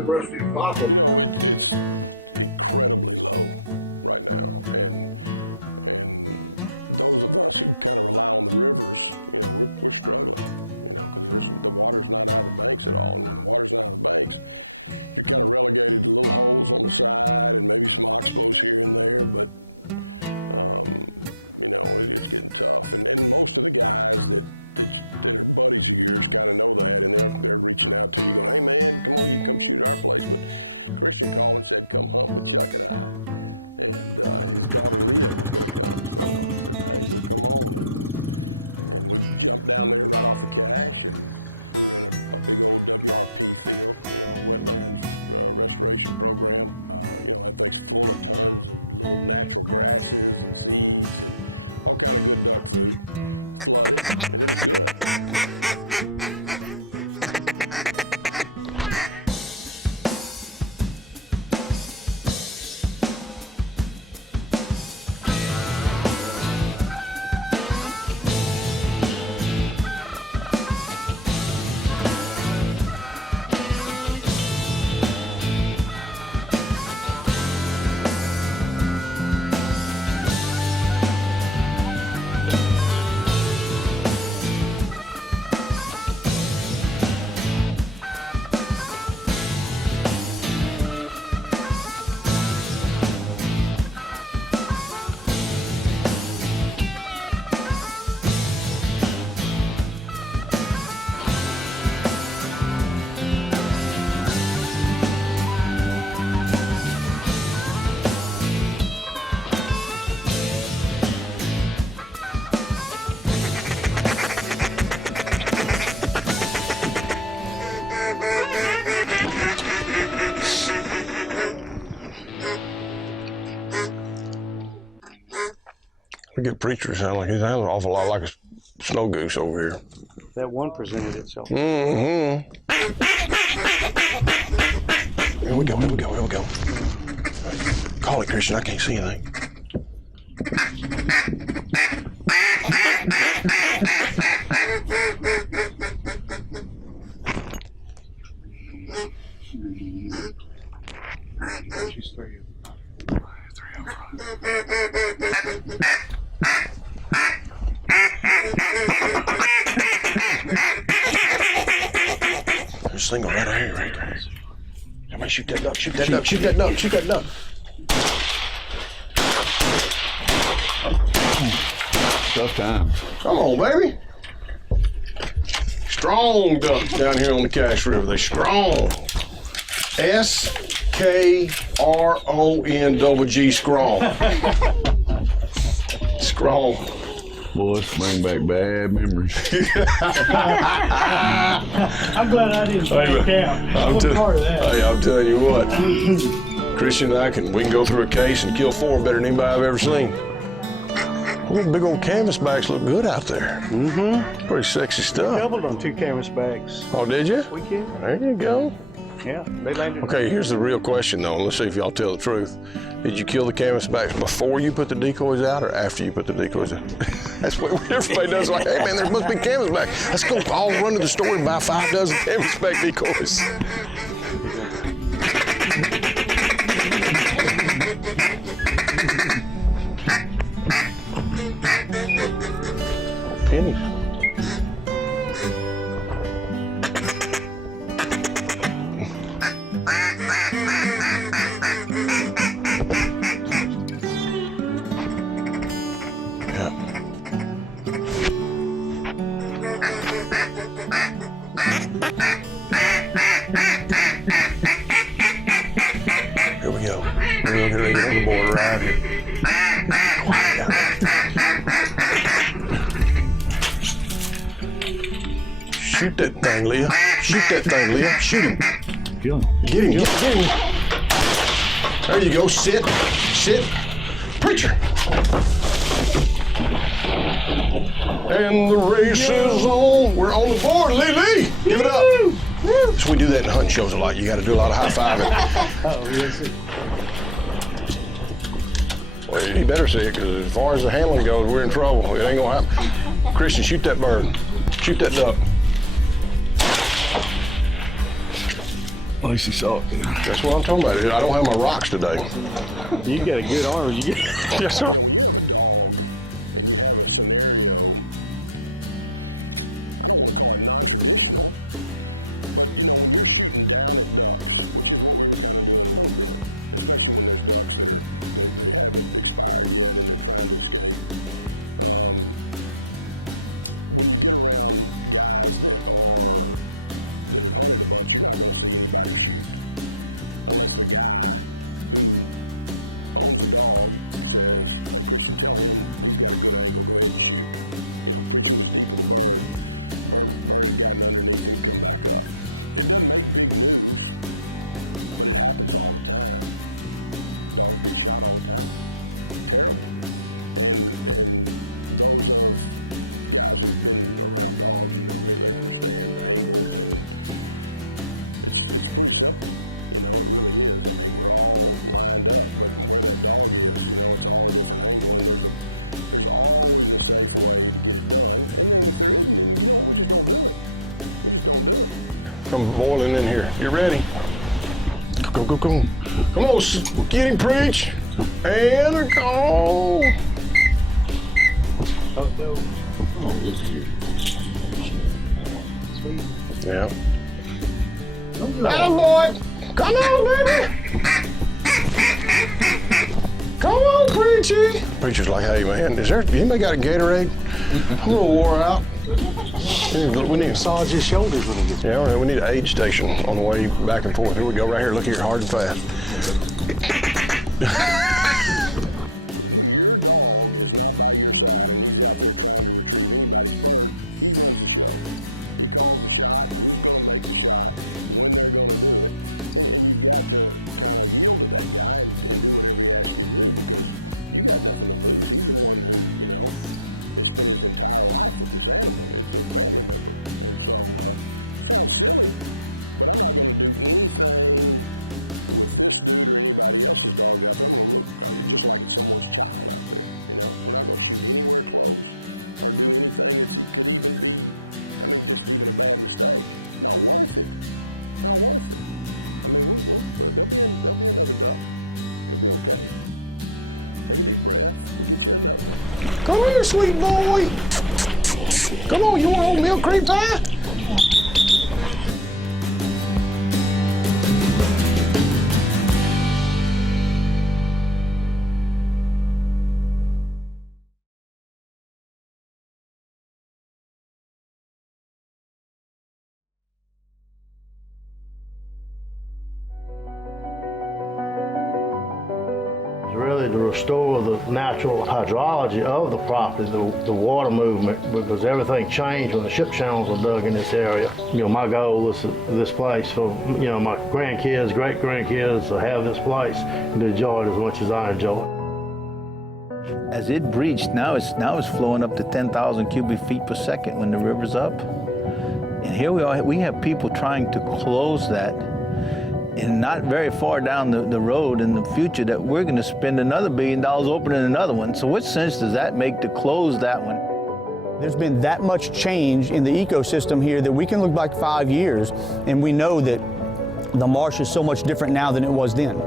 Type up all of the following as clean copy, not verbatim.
gotta brush these possums. I get Preacher sound like he sounds an awful lot like a snow goose over here. That one presented itself. Mm-hmm. Here we go, here we go, here we go. Call it, Christian, I can't see anything. She's three. There's a single right here, right there. Somebody shoot that duck, shoot that duck, shoot that duck, shoot that duck. Tough times. Come on, baby. Strong ducks down here on the Cache River. They strong. S-K-R-O-N-G, strong. Strong. Boy, it's bring back bad memories. I'm glad I didn't stay camp. I wasn't part of that. Hey, I'm telling you what. Christian and I we can go through a case and kill 4 better than anybody I've ever seen. Those big old canvasbacks look good out there. Mm-hmm. Pretty sexy stuff. Doubled on 2 canvasbacks. Oh, did you? Weekend. There you go. Yeah, they landed. Okay, here's the real question though. Let's see if y'all tell the truth. Did you kill the canvasbacks before you put the decoys out or after you put the decoys out? That's what everybody does. Like, hey man, there must be canvasback. Let's go all run to the store and buy 5 dozen canvasback decoys. Pennies. Here we go. We're gonna get ready to get on the board right here. Shoot that thing, Leah. Shoot that thing, Leah. Shoot him. Kill him. Get him, get him. There you go. Sit. Sit. Preacher. And the race is on. We're on the board, Lee. Give it up. So we do that in hunting shows a lot. You got to do a lot of high-fiving. Oh, yes. Well, you better see it, because as far as the handling goes, we're in trouble. It ain't gonna happen. Christian, shoot that bird. Shoot that duck. At least he saw it. That's what I'm talking about. I don't have my rocks today. You got a good arm. You get. Yes, sir. Come boiling in here. You ready? Go, go, go. Come on, get him, Preach. And go. Oh, no. Oh, look here. Sweet. Yeah. Atta boy. Come on, baby. Come on, Preachy. Preacher's like, hey, man, is there, anybody got a Gatorade? I'm a little wore out. We need Massage his shoulders when he gets. Yeah, all right, we need an aid station on the way back and forth. Here we go, right here. Look here, hard and fast. Come here, sweet boy. Come on, you want oatmeal cream pie? Really to restore the natural hydrology of the property, the water movement, because everything changed when the ship channels were dug in this area. You know, my goal is this place for, you know, my grandkids, great-grandkids to have this place and to enjoy it as much as I enjoy it. As it breached, now it's flowing up to 10,000 cubic feet per second when the river's up. And here we are, we have people trying to close that, and not very far down the road in the future that we're going to spend another $1 billion opening another one. So what sense does that make to close that one? There's been that much change in the ecosystem here that we can look back 5 years and we know that the marsh is so much different now than it was then.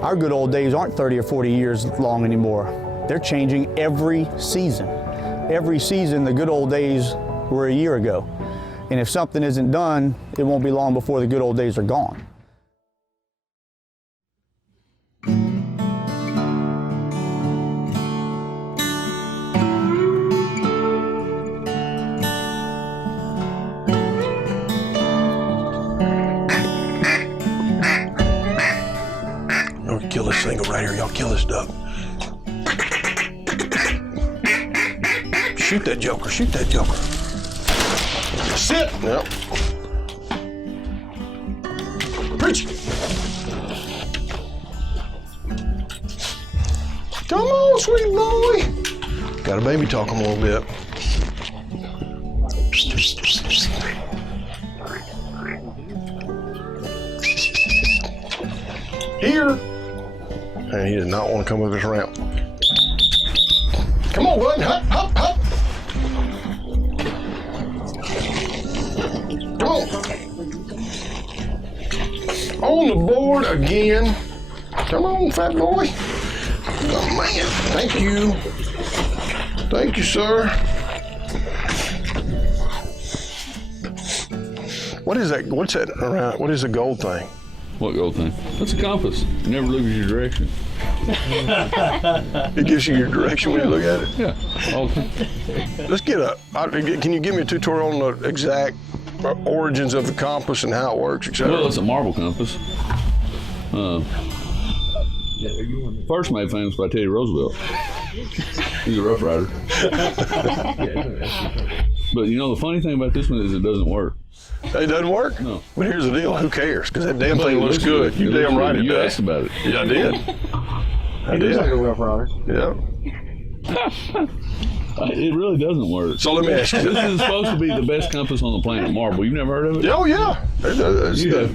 Our good old days aren't 30 or 40 years long anymore. They're changing every season. Every season, the good old days were a year ago. And if something isn't done, it won't be long before the good old days are gone. Kill this thing right here. Y'all kill this duck. Shoot that joker. Shoot that joker. Sit. Yep. Preach. Come on, sweet boy. Got to baby talk him a little bit. Here. And he did not want to come up this ramp. Come on, bud. Hop, hop, hop. Come on. the board again. Come on, fat boy. Oh, man. Thank you. Thank you, sir. What is that? What's that around? What is the gold thing? What gold thing? That's a compass. It never loses your direction. It gives you your direction when you look at it. Yeah. All the time. Let's get can you give me a tutorial on the exact origins of the compass and how it works, etc.? Well, it's a marble compass. First made famous by Teddy Roosevelt. He's a Rough Rider. But you know, the funny thing about this one is it doesn't work. It doesn't work? No. But here's the deal, who cares? Because that damn thing looks good. You damn right it does. You asked about it. Yeah, I did. I did. like a Rough Rider. Yeah. It really doesn't work. So let me ask you This this. is supposed to be the best compass on the planet, marble. You've never heard of it? Oh, yeah. No.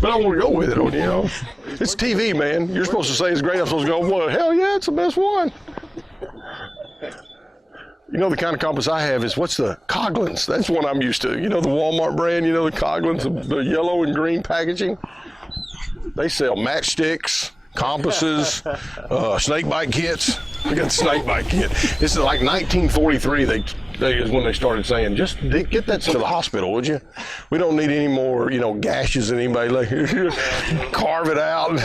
But I want to go with it, you know. It's TV, man. You're supposed to say it's great. I'm supposed to go, well, hell yeah, it's the best one. You know, the kind of compass I have is, what's the Coghlan's? That's one I'm used to. You know, the Walmart brand, you know, the Coghlan's, the yellow and green packaging. They sell matchsticks, compasses, snake bite kits. We got the snake bite kit. This is like 1943. They is when they started saying, just get that to the hospital, would you? We don't need any more, you know, gashes in anybody. Like, carve it out,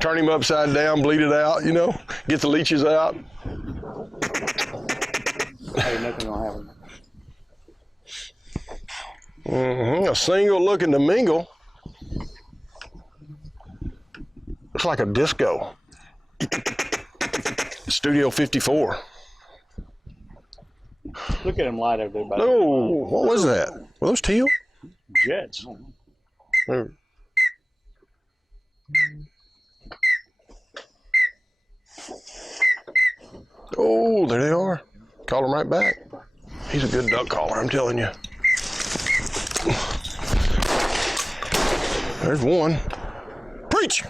turn him upside down, bleed it out, you know, get the leeches out. Hey, nothing gonna happen. A single looking to mingle. Looks like a disco. Studio 54. Look at him light over there. By Oh, what was that? Were those teal? jets. Oh, there they are. Call him right back. He's a good duck caller, I'm telling you. There's one. Preach!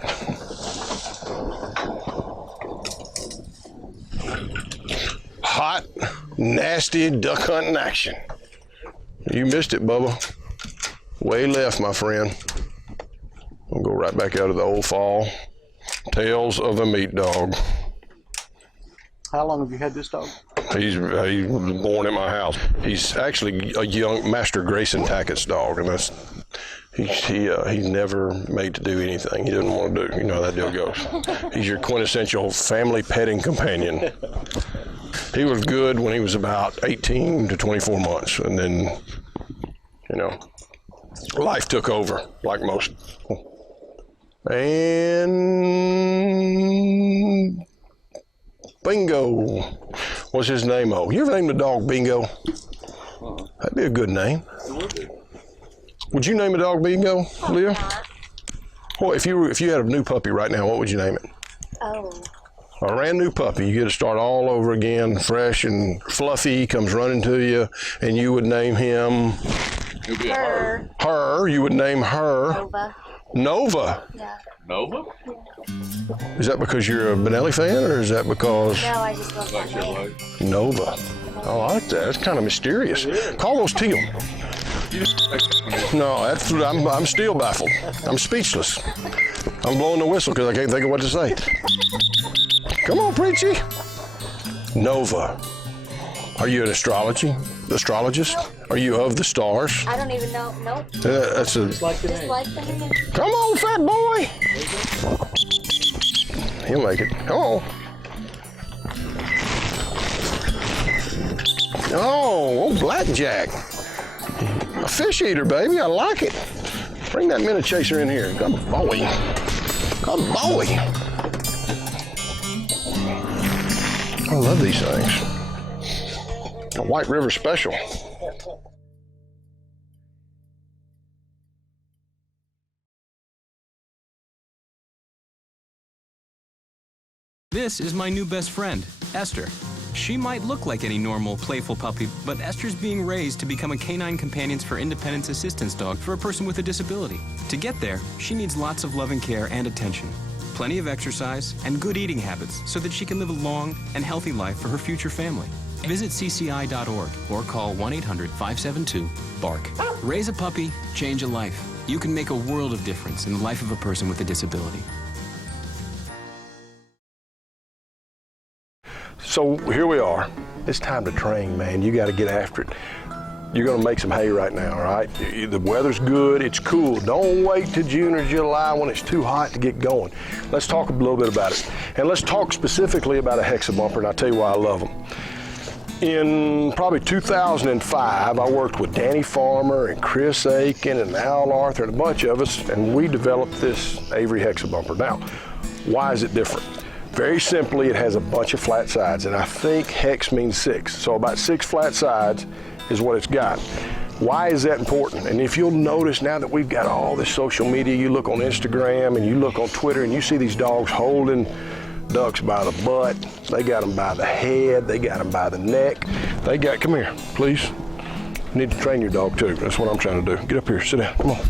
Hot, nasty duck hunting action. You missed it, Bubba. Way left, my friend. We'll go right back out of the old fall. Tales of a meat dog. How long have you had this dog? He was born in my house. He's actually a young Master Justin Tackett's dog, and that's he's never made to do anything he doesn't want to do. You know how that deal goes. He's your quintessential family petting companion. He was good when he was about 18 to 24 months, and then, you know, life took over, like most. And Bingo. What's his name? Oh, you ever named a dog Bingo? That'd be a good name. Would you name a dog Bingo, Leah? Well, if you had a new puppy right now, what would you name it? Oh. A brand new puppy. You get to start all over again, fresh and fluffy, comes running to you, and you would name him Her. her. You would name her Nova. Nova. Yeah. Nova? Is that because you're a Benelli fan, or is that because No, I just love that name. Nova? I like that. That's kind of mysterious. Call those teal. No, I'm still baffled. I'm speechless. I'm blowing the whistle because I can't think of what to say. Come on, Preachy. Nova. Are you an astrologist? Are you of the stars? I don't even know. Nope. That's a. Like the Just name. like the name. Come on, fat boy. He'll make it. Come on. Oh, blackjack. A fish eater, baby. I like it. Bring that minute chaser in here. Come boy. Come boy. I love these things. A White River Special. This is my new best friend, Esther. She might look like any normal, playful puppy, but Esther's being raised to become a canine companions for independence assistance dog for a person with a disability. To get there, she needs lots of loving care and attention, plenty of exercise, and good eating habits so that she can live a long and healthy life for her future family. Visit cci.org or call 1-800-572-BARK. Raise a puppy, change a life. you can make a world of difference in the life of a person with a disability. So here we are. It's time to train, man. You got to get after it. You're going to make some hay right now, all right? The weather's good, it's cool. Don't wait till June or July when it's too hot to get going. Let's talk a little bit about it. And let's talk specifically about a hexabumper, and I'll tell you why I love them. In probably 2005, I worked with Danny Farmer and Chris Aiken and Al Arthur and a bunch of us, and we developed this Avery hexabumper. Now, why is it different? Very simply, it has a bunch of flat sides, and I think hex means 6. So about 6 flat sides is what it's got. Why is that important? And if you'll notice now that we've got all this social media, you look on Instagram and you look on Twitter and you see these dogs holding ducks by the butt, they got them by the head, they got them by the neck, they got, come here, please. You need to train your dog too. That's what I'm trying to do. Get up here, sit down, come on.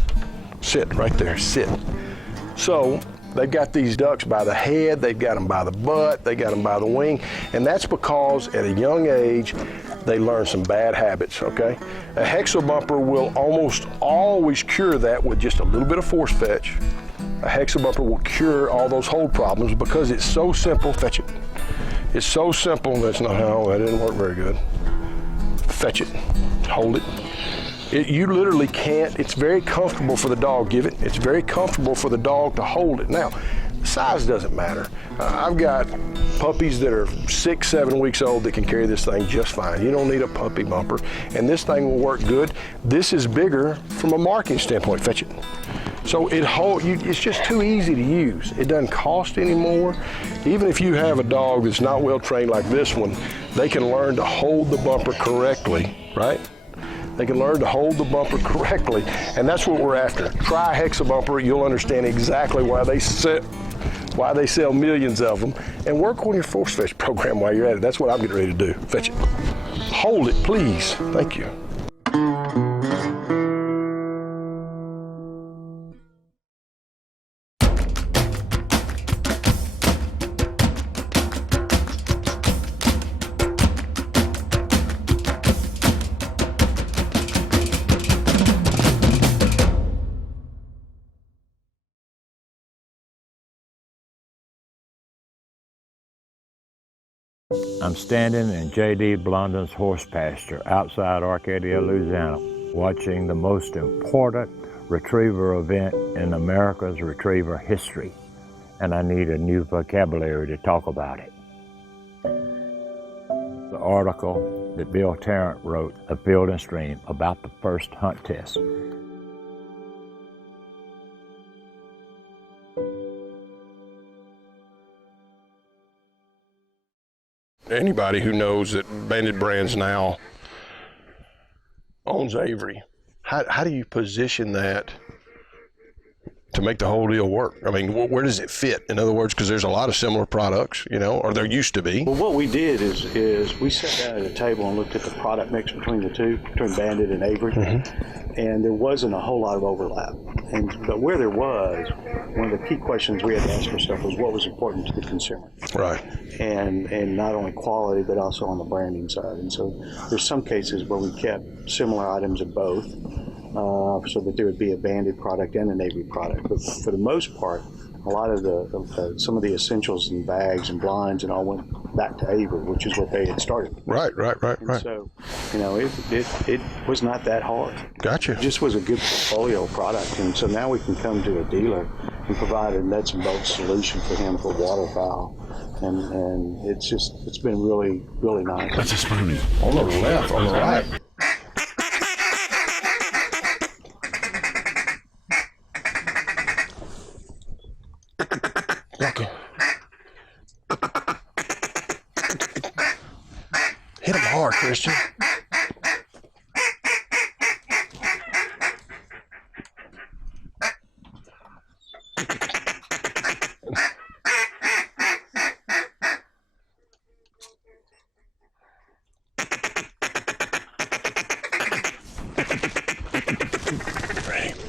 Sit right there, sit. So, they've got these ducks by the head, they've got them by the butt, they got them by the wing, and that's because at a young age, they learn some bad habits, okay? A hexabumper will almost always cure that with just a little bit of force fetch. A hexabumper will cure all those hold problems because it's so simple. Fetch it. It's so simple. That's not how, that didn't work very good. Fetch it, hold it. You literally can't, it's very comfortable for the dog, give it. It's very comfortable for the dog to hold it. Now, size doesn't matter. I've got puppies that are 6, 7 weeks old that can carry this thing just fine. You don't need a puppy bumper, and this thing will work good. This is bigger from a marking standpoint. Fetch it. So it's just too easy to use. It doesn't cost anymore. Even if you have a dog that's not well trained like this one, they can learn to hold the bumper correctly, right? They can learn to hold the bumper correctly, and that's what we're after. Try a hexabumper, you'll understand exactly why they sell millions of them, and work on your force fetch program while you're at it. That's what I'm getting ready to do. Fetch it. Hold it, please. Thank you. I'm standing in J.D. Blondin's horse pasture outside Arcadia, Louisiana, watching the most important retriever event in America's retriever history, and I need a new vocabulary to talk about it. The article that Bill Tarrant wrote of Field and Stream about the first hunt test. Anybody who knows that Banded Brands now owns Avery, how do you position that to make the whole deal work? I mean, where does it fit? In other words, because there's a lot of similar products, you know, or there used to be. Well, what we did is we sat down at a table and looked at the product mix between the two, between Banded and Avery, and there wasn't a whole lot of overlap. But where there was, one of the key questions we had to ask ourselves was what was important to the consumer. Right. And not only quality, but also on the branding side. And so there's some cases where we kept similar items of both, so that there would be a Banded product and a Avery product. But for the most part, a lot of some of the essentials and bags and blinds and all went back to Avery, which is what they had started. Right. And so, you know, it was not that hard. Gotcha. It just was a good portfolio product. And so now we can come to a dealer and provide a nuts and bolts solution for him for waterfowl. And it's been really, really nice. That's a spoonie. On the left, on the right. Okay. Hit him hard, Christian.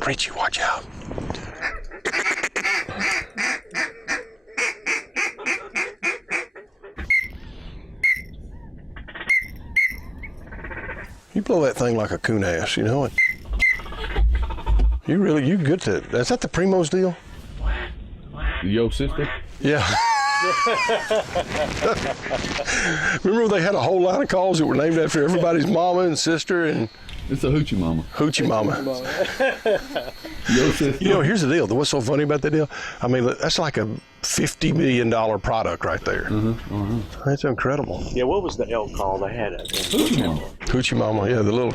Preachy, watch out. You blow that thing like a coon ass, you know it. You good to it. Is that the Primo's deal? Your sister? Yeah. Remember they had a whole line of calls that were named after everybody's mama and sister and... It's a hoochie mama. Hoochie mama. Your sister. You know, here's the deal. What's so funny about that deal? I mean, that's like a $50 million product right there. That's incredible. Yeah, what was the elk call they had it? Hoochie mama. Hoochie mama, yeah, the little...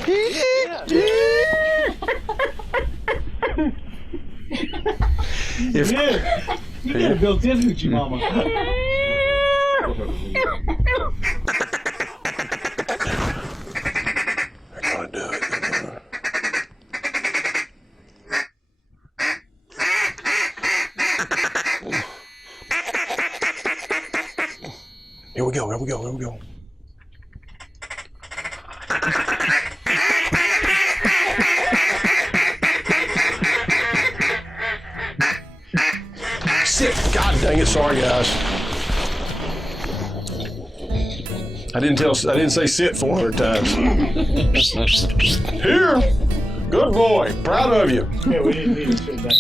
You got a built-in hoochie mama. They're gonna do it. Here we go, here we go, here we go. Sit. God dang it, sorry guys. I didn't say sit 400 times. Here. Good boy. Proud of you. Yeah, we didn't need to sit back.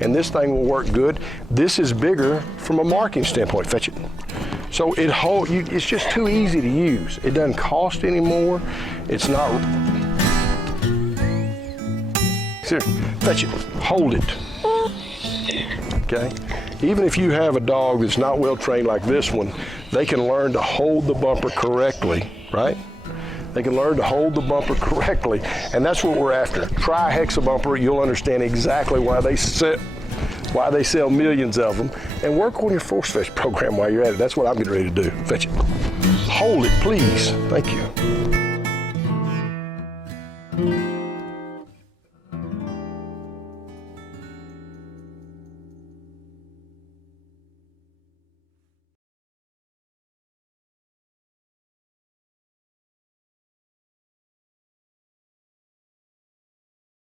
And this thing will work good. This is bigger from a marking standpoint. Fetch it. So it's just too easy to use. It doesn't cost anymore. It's not. Here, fetch it. Hold it. Okay? Even if you have a dog that's not well trained like this one, they can learn to hold the bumper correctly, right? They can learn to hold the bumper correctly, and that's what we're after. Try a Hexa bumper, you'll understand exactly why they sell millions of them, and work on your force fetch program while you're at it. That's what I'm getting ready to do. Fetch it. Hold it, please. Thank you.